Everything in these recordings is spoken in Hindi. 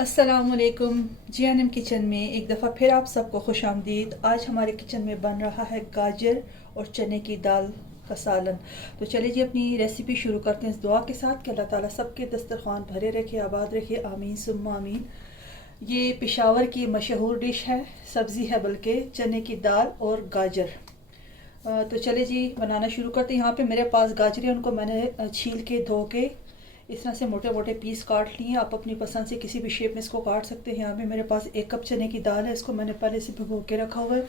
अस्सलाम वालेकुम। GNM किचन में एक दफ़ा फिर आप सबको खुश आमदीद। आज हमारे किचन में बन रहा है गाजर और चने की दाल का सालन। तो चलिए जी अपनी रेसिपी शुरू करते हैं इस दुआ के साथ कि अल्लाह ताला सबके दस्तरखान भरे रखे, आबाद रखे, आमीन सुम्मा आमीन। ये पेशावर की मशहूर डिश है, सब्ज़ी है बल्कि, चने की दाल और गाजर। तो चले जी बनाना शुरू करते हैं। यहाँ पे मेरे पास गाजर है, उनको मैंने छील के धो के इस तरह से मोटे मोटे पीस काट लिए। आप अपनी पसंद से किसी भी शेप में इसको काट सकते हैं। यहाँ पे मेरे पास 1 कप चने की दाल है, इसको मैंने पहले से भिगो के रखा हुआ है।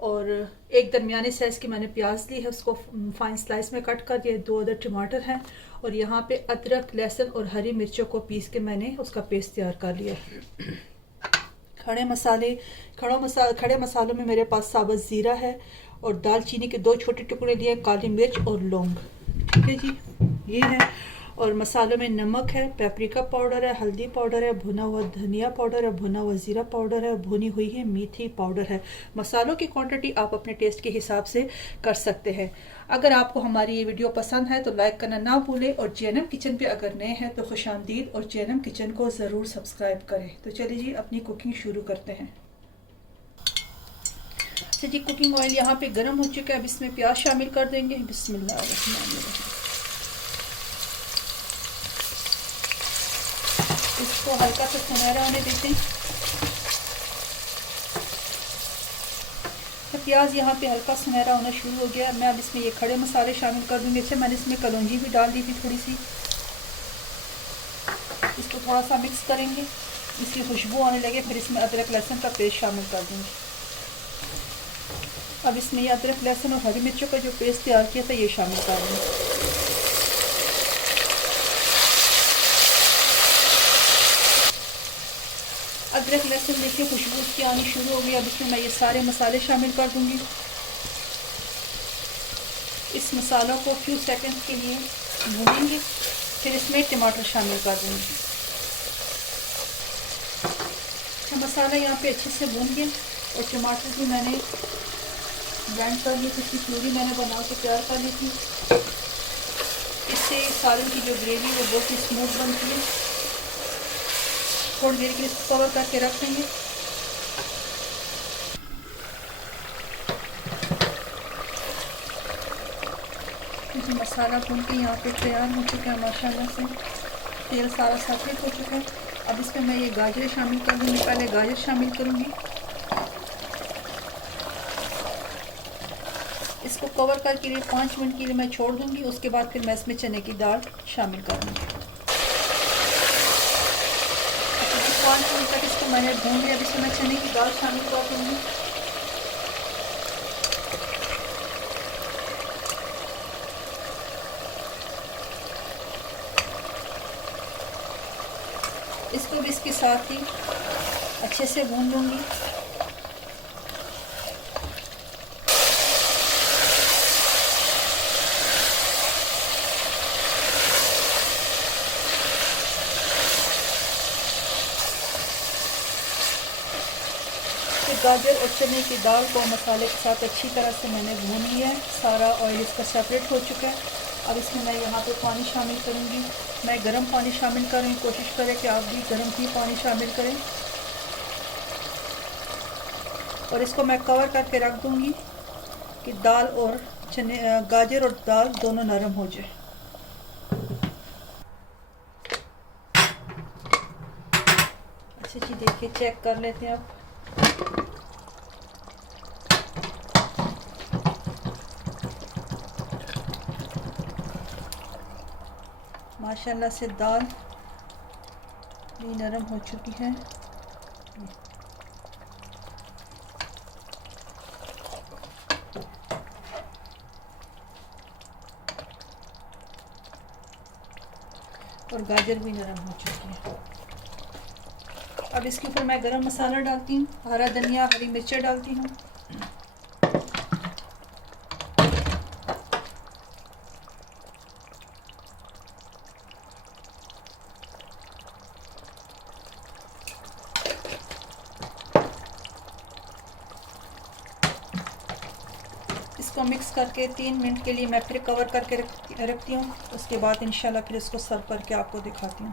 और एक दरमियाने साइज़ की मैंने प्याज ली है, उसको फाइन स्लाइस में कट कर दिया। 2 अदर टमाटर हैं और यहाँ पे अदरक, लहसुन और हरी मिर्चों को पीस के मैंने उसका पेस्ट तैयार कर लिया। खड़े मसालों में मेरे पास साबुत ज़ीरा है और दालचीनी के 2 छोटे टुकड़े लिए, काली मिर्च और लौंग। ठीक है जी, ये है। और मसालों में नमक है, पेपरिका पाउडर है, हल्दी पाउडर है, भुना हुआ धनिया पाउडर है, भुना हुआ ज़ीरा पाउडर है, भुनी हुई है मेथी पाउडर है। मसालों की क्वांटिटी आप अपने टेस्ट के हिसाब से कर सकते हैं। अगर आपको हमारी ये वीडियो पसंद है तो लाइक करना ना भूलें, और GNM किचन पे अगर नए हैं तो खुशामदीद, और GNM किचन को ज़रूर सब्सक्राइब करें। तो चलिए जी अपनी कुकिंग शुरू करते हैं। अच्छा जी, कुकिंग ऑयल यहाँ पे गर्म हो चुका है। अब इसमें प्याज शामिल कर देंगे। बिस्मिल्लाह। इसको हल्का सा सुनहरा होने देते हैं। तो प्याज यहाँ पे हल्का सुनहरा होना शुरू हो गया। मैं अब इसमें ये खड़े मसाले शामिल कर दूंगी। अच्छा, मैंने इसमें कलौंजी भी डाल दी थी थोड़ी सी। इसको थोड़ा सा मिक्स करेंगे, इसकी खुशबू आने लगे। फिर इसमें अदरक लहसुन का पेस्ट शामिल कर दूंगी। अब इसमें ये अदरक लहसुन और हरी मिर्चों का जो पेस्ट तैयार किया था ये शामिल कर दूंगी। अदरक लहसुन देखिए खुशबू उसकी आनी शुरू हो गई। अब इसमें मैं ये सारे मसाले शामिल कर दूंगी। इस मसालों को फ्यू सेकंड के लिए भूनेंगे, फिर इसमें टमाटर शामिल कर दूंगी। अच्छा, मसाला यहाँ पे अच्छे से भून गया और टमाटर भी मैंने ब्लेंड कर लिए थे, इसकी प्यूरी मैंने बना के तैयार कर ली थी। इससे सालन की जो ग्रेवी वो बहुत ही स्मूथ बनती है। थोड़ी देर के लिए कवर करके रख देंगे। जी मसाला भून के यहाँ पे तैयार हो चुका है माशाल्लाह से। तेल सारा सफेद हो चुका है। अब इसमें मैं ये गाजर शामिल कर दूँगी। पहले गाजर शामिल करूँगी, इसको कवर करके लिए 5 मिनट के लिए मैं छोड़ दूँगी। उसके बाद फिर मैं इसमें चने की दाल शामिल करूँगी। 5 मिनट तक इसको मैंने भून लिया। अब इसमें मैं चने की दाल शामिल कर दूँगी। इसको भी इसके साथ ही अच्छे से भून लूँगी। गाजर और चने की दाल को मसाले के साथ अच्छी तरह से मैंने भून लिया है। सारा ऑयल इसका सेपरेट हो चुका है। अब इसमें मैं यहाँ पे पानी शामिल करूँगी। मैं गर्म पानी शामिल करूँ, कोशिश करें कि आप भी गर्म ही पानी शामिल करें। और इसको मैं कवर करके रख दूँगी कि दाल और गाजर और दाल दोनों नरम हो जाए। अच्छा जी, देखिए चेक कर लेते हैं अब। माशाल्लाह से दाल भी नरम हो चुकी है। और गाजर भी नरम हो चुकी है। अब इसके ऊपर मैं गरम मसाला डालती हूँ, हरा धनिया, हरी मिर्चें डालती हूँ। इसको मिक्स करके 3 मिनट के लिए मैं फिर कवर करके रखती हूँ। उसके बाद इंशाल्लाह फिर इसको सर्व करके आपको दिखाती हूँ।